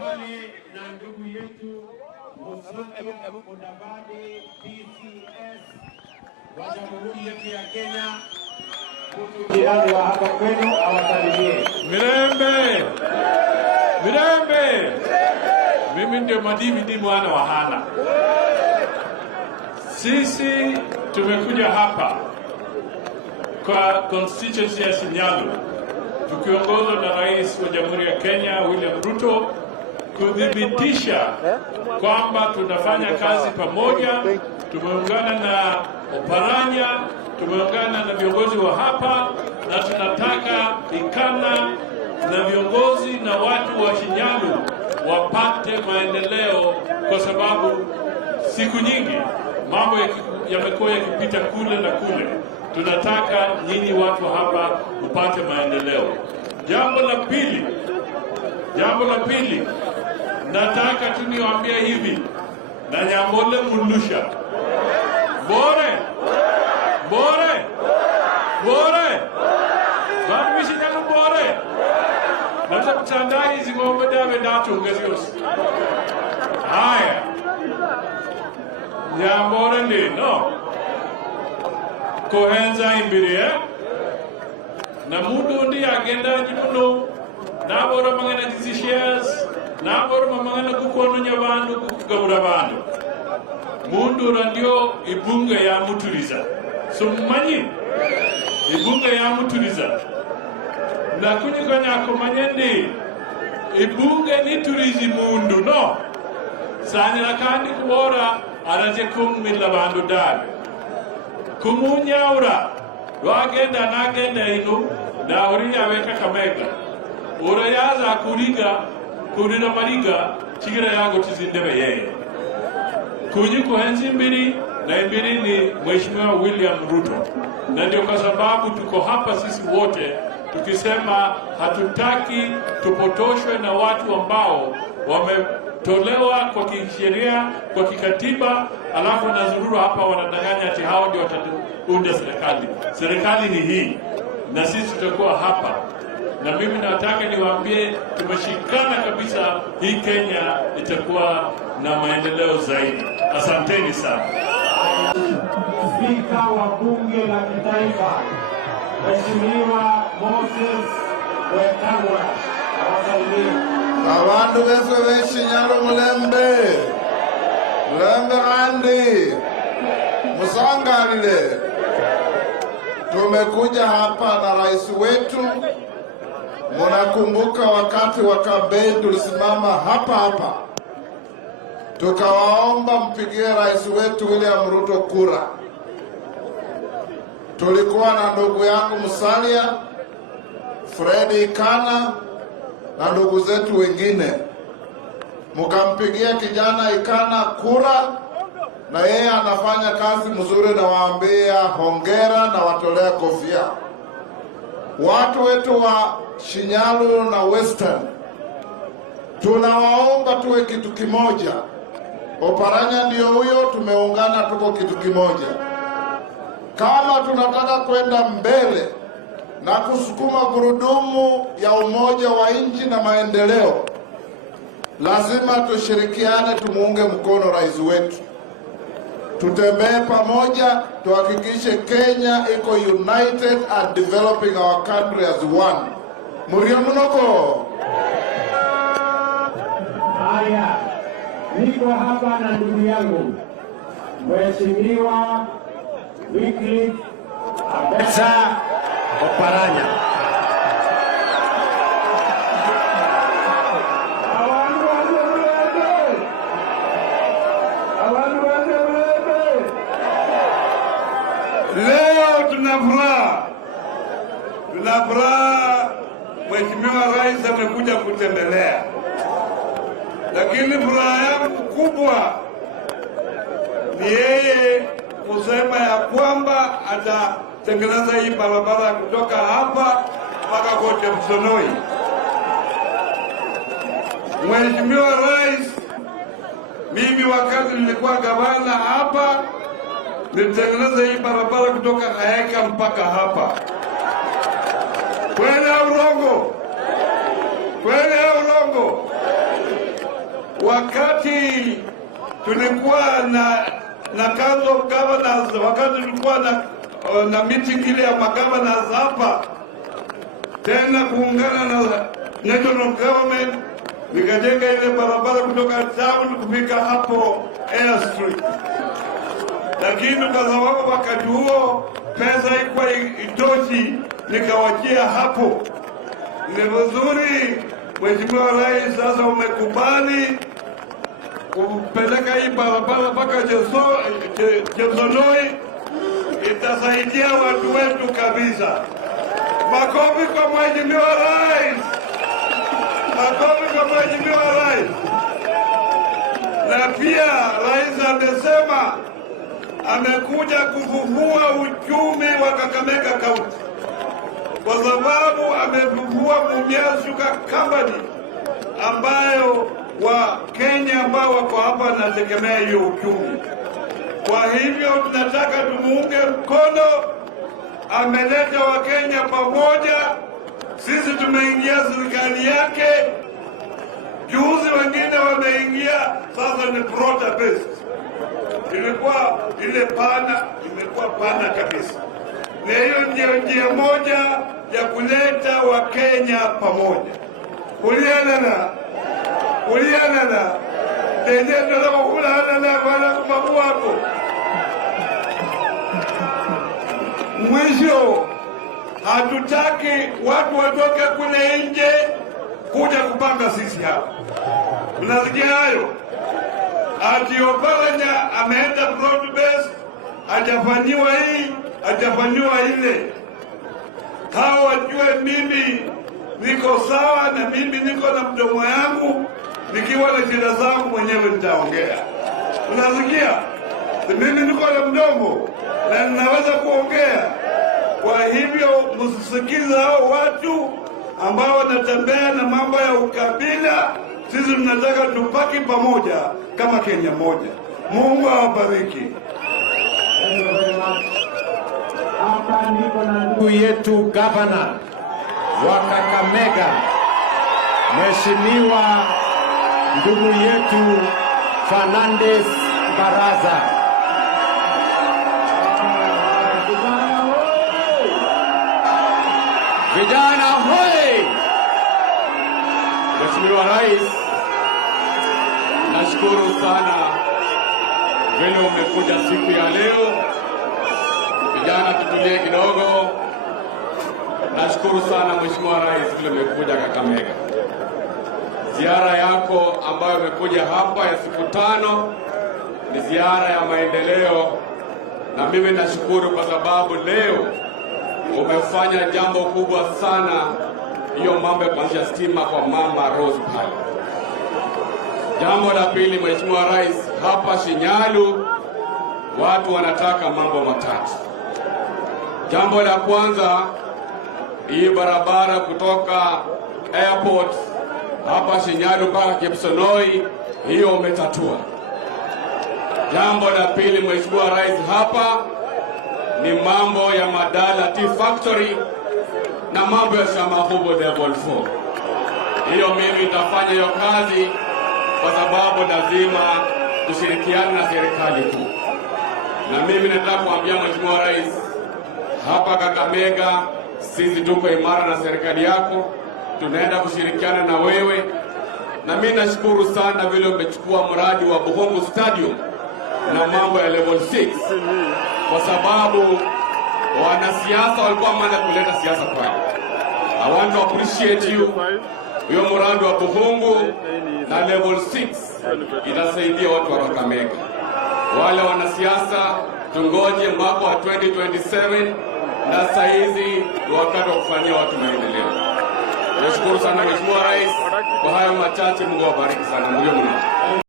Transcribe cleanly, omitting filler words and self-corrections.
pale na ndugu yetu Musalia Mudavadi PCS wa Jamhuri yetu ya Kenya, mtu jirani wa hapa kwenu awasalimie. Mirembe! Mirembe! Mimi ndio Madividi mwana wa Hana. Sisi tumekuja hapa kwa constituency ya Shinyalu tukiongozwa na Rais wa Jamhuri ya Kenya William Ruto kudhibitisha kwamba tunafanya kazi pamoja. Tumeungana na Oparanya, tumeungana na viongozi wa hapa, na tunataka Ikana na viongozi na watu wa Shinyalu wapate maendeleo, kwa sababu siku nyingi mambo yamekuwa yakipita kule na kule. Tunataka nyinyi watu hapa upate maendeleo. Jambo la pili, nataka tu niwaambie hivi, na Nyambole Mulusha bore bamishi nyanu bore nata kutandai zingombe dawe datu ngesios haya Nyambole ndino kohenza imbirie na mundu ndi agenda nyimuno nabora mangana shares nabora mangana kukononya bantu kugabura bantu mundu ndio ibunge ya muturiza sumanyi ibunge ya muturiza na kunyikanya komanyende ibunge ni turizi mundu no sanyira kandi kubora araje kumila bantu dali kumunyaura wagenda nagenda ino na uriya weka kamega urayaza kurira mariga kigira yago tizindebe yeye kunyiko henzi mbili na mbili ni Mheshimiwa William Ruto, na ndio kwa sababu tuko hapa sisi wote tukisema hatutaki tupotoshwe na watu ambao wametolewa kwa kisheria, kwa kikatiba, alafu nazururu hapa wanadanganya ati hao ndio wataunda serikali. Serikali ni hii na sisi tutakuwa hapa, na mimi nataka niwaambie tumeshikana kabisa, hii Kenya itakuwa na maendeleo zaidi. Asanteni sana. Spika wa Bunge la Kitaifa Mheshimiwa Moses Wetangula awasalimie. Abantu bese b'Shinyalu mulembe andi musangalile. Tumekuja hapa na rais wetu. Munakumbuka wakati wa kampeni tulisimama hapa tukawaomba mpigie rais wetu William Ruto kura. Tulikuwa na ndugu yangu Musalia, Fred Ikana na ndugu zetu wengine. Mukampigia kijana Ikana kura, na yeye anafanya kazi mzuri, na waambia hongera na watolea kofia. Watu wetu wa Shinyalu na Western, tunawaomba tuwe kitu kimoja. Oparanya ndio huyo, tumeungana tuko kitu kimoja. Kama tunataka kwenda mbele na kusukuma gurudumu ya umoja wa nchi na maendeleo, lazima tushirikiane, tumuunge mkono rais wetu. Tutembee pamoja, tuhakikishe Kenya iko united and developing our country as one. Murio munoko. Haya, niko hapa na ndugu yangu Mheshimiwa Wycliffe Ambetsa Oparanya. Leo tunafuraha Mheshimiwa Rais amekuja kutembelea, lakini furaha yangu kubwa ni yeye kusema ya kwamba atatengeneza hii barabara kutoka hapa mpaka kote Msonoi. Mheshimiwa Rais, mimi wakati nilikuwa gavana hapa nilitengeneza hii barabara kutoka Hayeka mpaka hapa. Kweli au urongo? Kweli au urongo? wakati tulikuwa na Council of Governors, wakati tulikuwa na meeting ile ya magovernors hapa, tena kuungana na national government, nikajenga ile barabara kutoka town kufika hapo Air Street. Lakini kwa sababu wakati huo pesa ilikuwa itoshi, nikawachia hapo. Ni vizuri Mheshimiwa Rais, sasa umekubali kupeleka hii barabara mpaka Chepsonoi, itasaidia watu wetu kabisa. Makofi kwa Mheshimiwa Rais, makofi kwa Mheshimiwa Rais. Na pia Rais amesema amekuja kufufua uchumi wa Kakamega County, kwa sababu amefufua Mumias Sugar Company ambayo wa Kenya ambao wako hapa wanategemea hiyo uchumi. Kwa hivyo tunataka tumuunge mkono, ameleta Wakenya pamoja. Sisi tumeingia serikali yake, juzi wengine wameingia, sasa ni broader based. Ilikuwa ile pana, imekuwa pana kabisa. Na hiyo ndio njia moja ya kuleta Wakenya pamoja. Uliana tenyeto la kulala na wala kumakuwako. Mwisho, hatutaki watu watoke kule nje kuja kupanga sisi hapa. Mnasikia hayo? Ati Oparanya ameenda broad based, hajafanyiwa hii, hajafanyiwa ile. Hao wajue mimi niko sawa, na mimi niko na mdomo yangu, nikiwa na shida zangu mwenyewe nitaongea. Unasikia? Mimi niko na mdomo na ninaweza kuongea. Kwa hivyo msisikize hao watu ambao wanatembea na mambo ya ukabila. Sisi tunataka tupaki pamoja kama Kenya moja. Mungu awabariki. Hapa niko na ndugu yetu gavana wa Kakamega, Mheshimiwa ndugu yetu Fernandes Baraza. Vijana hoi! Mheshimiwa Rais, nashukuru sana vile umekuja siku ya leo. Vijana tutulie kidogo. Nashukuru sana Mheshimiwa Rais vile umekuja Kakamega. Ziara yako ambayo umekuja hapa ya siku 5 ni ziara ya maendeleo, na mimi nashukuru kwa sababu leo umefanya jambo kubwa sana, hiyo mambo ya kuanzisha stima kwa Mama Rose pale. Jambo la pili, Mheshimiwa Rais, hapa Shinyalu watu wanataka mambo matatu. Jambo la kwanza, hii barabara kutoka airport hapa Shinyalu mpaka Chepsonoi, hiyo umetatua. Jambo la pili, Mheshimiwa Rais, hapa ni mambo ya Madala Tea Factory na mambo ya Shamahubo Level 4. Hiyo mimi nitafanya hiyo kazi kwa sababu lazima tushirikiane na serikali kuu. Na mimi nataka kuambia Mheshimiwa Rais, hapa Kakamega sisi tuko imara na serikali yako, tunaenda kushirikiana na wewe. Na mimi nashukuru sana vile umechukua mradi wa Buhungu Stadium na mambo ya Level 6, kwa sababu wanasiasa walikuwa maana kuleta siasa pale. I want to appreciate you. Hiyo mradi wa Buhungu na Level 6 itasaidia watu wa Kakamega. Wale wanasiasa tungoje mwaka wa 2027, na saizi wakati wa kufanyia watu maendeleo. Nashukuru sana Mheshimiwa Rais kwa hayo machache. Mungu awabariki sana.